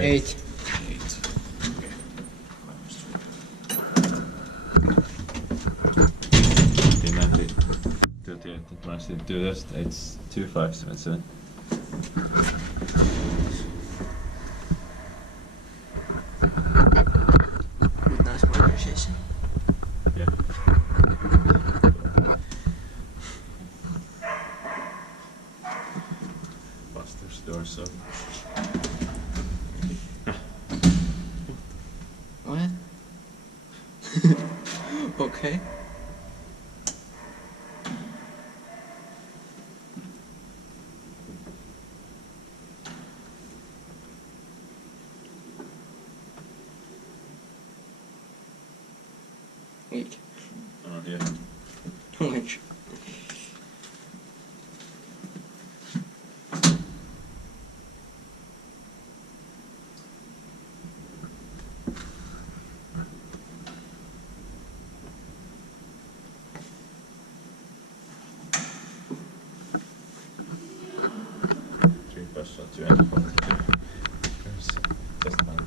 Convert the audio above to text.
8. 8. Okay. Finland 38 advanced enthusiast. It's 2577. With nice pronunciation. Yeah. Buster's door so. What? Okay. Wait. Yeah. Which? Three plus 2 and 42. Just one.